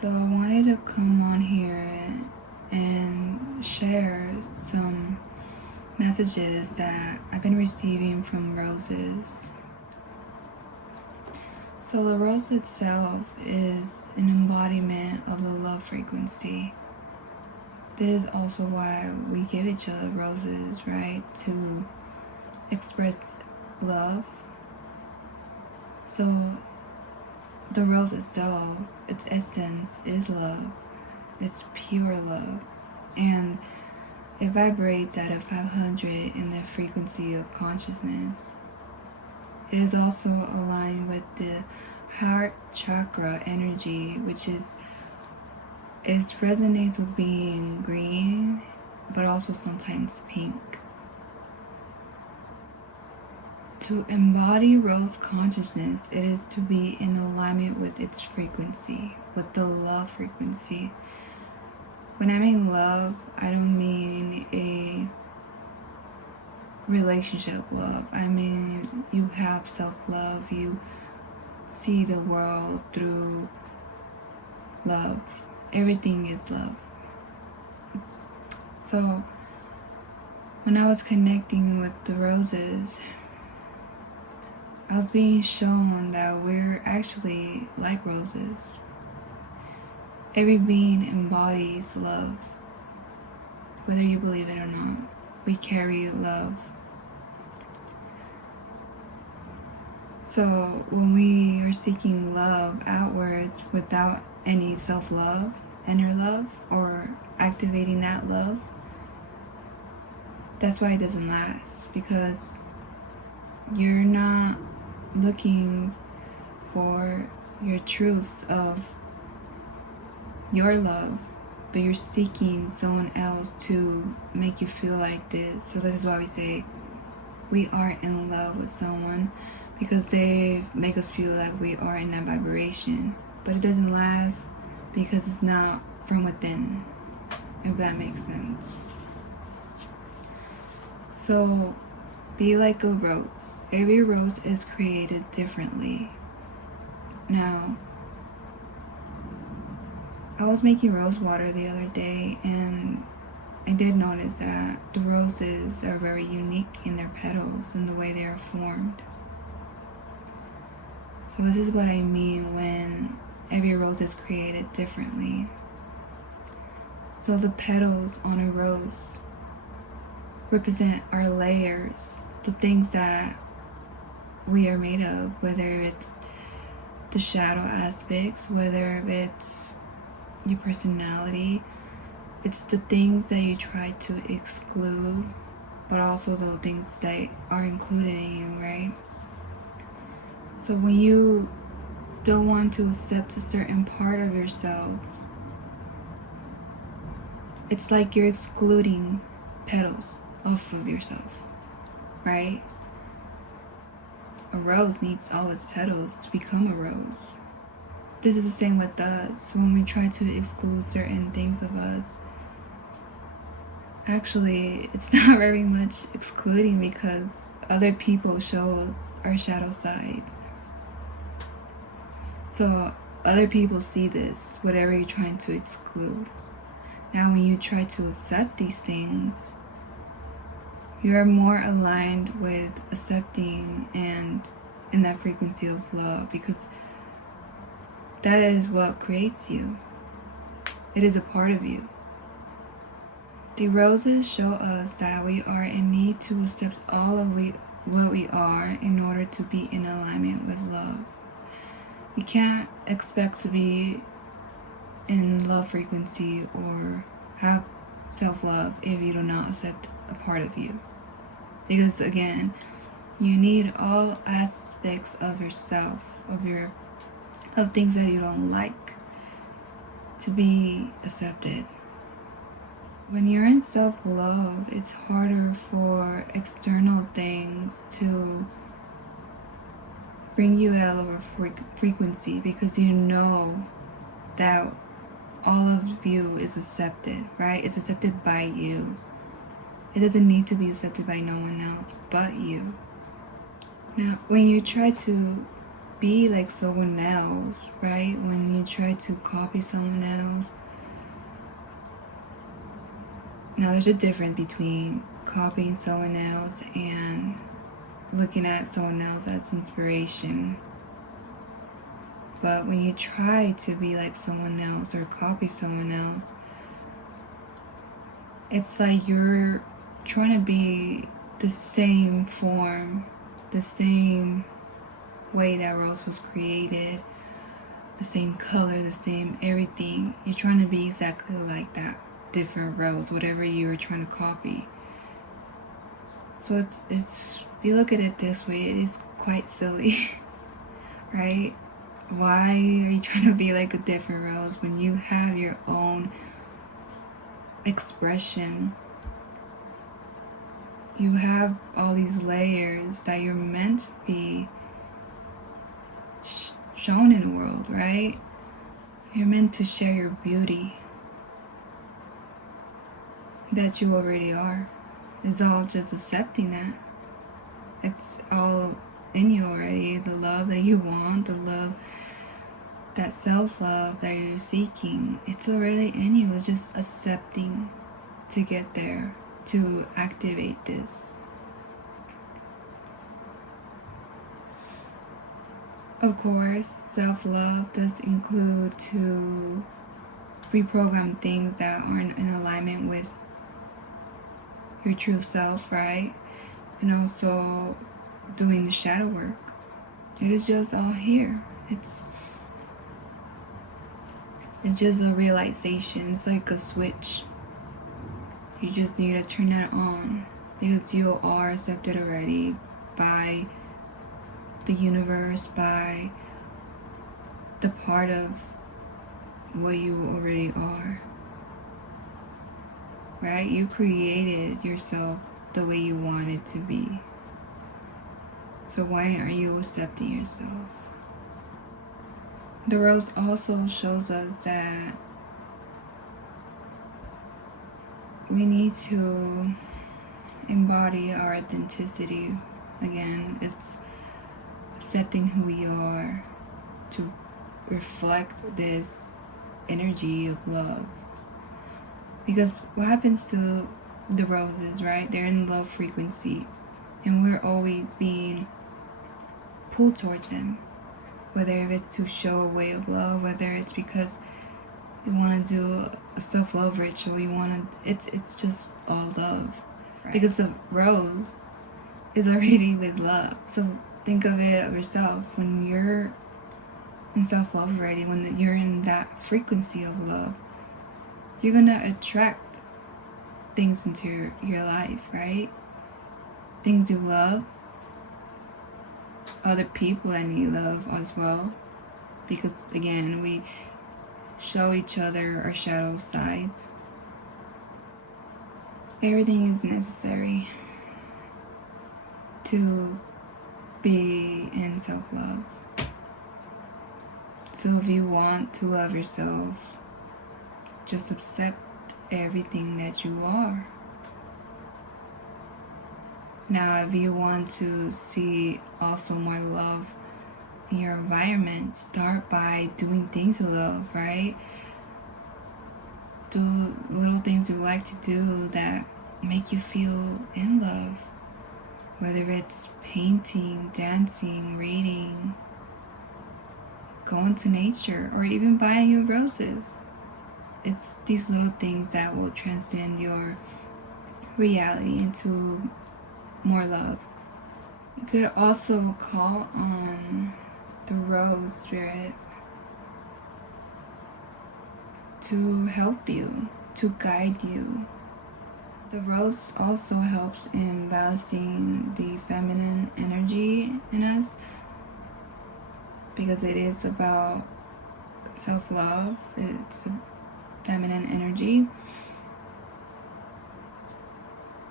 So I wanted to come on here and share some messages that I've been receiving from roses. So the rose itself is an embodiment of the love frequency. This is also why we give each other roses, right? To express love. So the rose itself, its essence is love. It's pure love. And it vibrates at a 500 in the frequency of consciousness. It is also aligned with the heart chakra energy, which is it resonates with being green, but also sometimes pink. To embody rose consciousness, it is to be in alignment with its frequency, with the love frequency. When I mean love, I don't mean a relationship love. I mean you have self-love, you see the world through love. Everything is love. So when I was connecting with the roses, I was being shown that we're actually like roses. Every being embodies love. Whether you believe it or not, we carry love. So when we are seeking love outwards without any self-love, inner love, or activating that love, that's why it doesn't last, because you're not looking for your truths of your love, but you're seeking someone else to make you feel like this. So this is why we say we are in love with someone, because they make us feel like we are in that vibration, but it doesn't last because it's not from within, if that makes sense. So be like a rose. Every rose is created differently. Now, I was making rose water the other day, and I did notice that the roses are very unique in their petals and the way they are formed. So this is what I mean when every rose is created differently. So the petals on a rose represent our layers, the things that we are made of, whether it's the shadow aspects, whether it's your personality. It's the things that you try to exclude, but also the things that are included in you, right? So when you don't want to accept a certain part of yourself, it's like you're excluding petals off of yourself, right? A rose needs all its petals to become a rose. This is the same with us. When we try to exclude certain things of us, actually it's not very much excluding, because other people show us our shadow sides. So other people see this, whatever you're trying to exclude. Now when you try to accept these things, you are more aligned with accepting and in that frequency of love, because that is what creates you. It is a part of you. The roses show us that we are in need to accept all of what we are in order to be in alignment with love. You can't expect to be in love frequency or have self-love if you do not accept a part of you. Because again, you need all aspects of yourself, of things that you don't like, to be accepted. When you're in self-love, it's harder for external things to bring you at a lower frequency, because you know that all of you is accepted, right? It's accepted by you. It doesn't need to be accepted by no one else but you. Now, when you try to be like someone else, right? When you try to copy someone else. Now there's a difference between copying someone else and looking at someone else as inspiration. But when you try to be like someone else or copy someone else, it's like you're trying to be the same form, the same way that rose was created, the same color, the same everything. You're trying to be exactly like that different rose, whatever you're trying to copy. So it's if you look at it this way, it is quite silly, right? Why are you trying to be like a different rose when you have your own expression? You have all these layers that you're meant to be shown in the world, right? You're meant to share your beauty that you already are. It's all just accepting that. It's all in you already. The love that you want, the love, that self-love that you're seeking, it's already in you. It's just accepting to get there, to activate this. Of course, self-love does include to reprogram things that aren't in alignment with your true self, right? And also doing the shadow work. It is just all here. It's just a realization. It's like a switch. You just need to turn that on because you are accepted already by the universe, by the part of what you already are, right? You created yourself the way you want it to be. So why are you accepting yourself? The rose also shows us that we need to embody our authenticity again. It's accepting who we are to reflect this energy of love. Because what happens to the roses, right? They're in love frequency, and we're always being pulled towards them. Whether it's to show a way of love, whether it's because you want to do a self-love ritual, it's just all love, right? Because the rose is already with love. So think of it of yourself when you're in self-love already, when you're in that frequency of love, you're gonna attract things into your life, right? Things you love, other people that need love as well, because again, we show each other our shadow sides. Everything is necessary to be in self-love. So if you want to love yourself, just accept everything that you are. Now, if you want to see also more love in your environment, start by doing things you love, right? Do little things you like to do that make you feel in love. Whether it's painting, dancing, reading, going to nature, or even buying you roses. It's these little things that will transcend your reality into more love. You could also call on the rose spirit to help you, to guide you. The rose also helps in balancing the feminine energy in us, because it is about self-love. It's a feminine energy.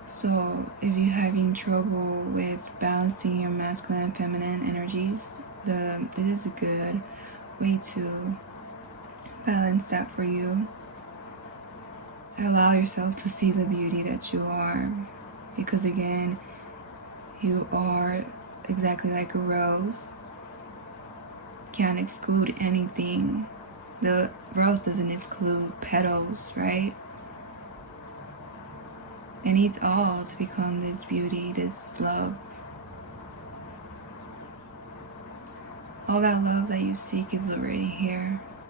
So if you're having trouble with balancing your masculine and feminine energies, this is a good way to balance that for you. Allow yourself to see the beauty that you are, because again, you are exactly like a rose. can't exclude anything. The rose doesn't exclude petals, right? It needs all to become this beauty, this love. All that love that you seek is already here.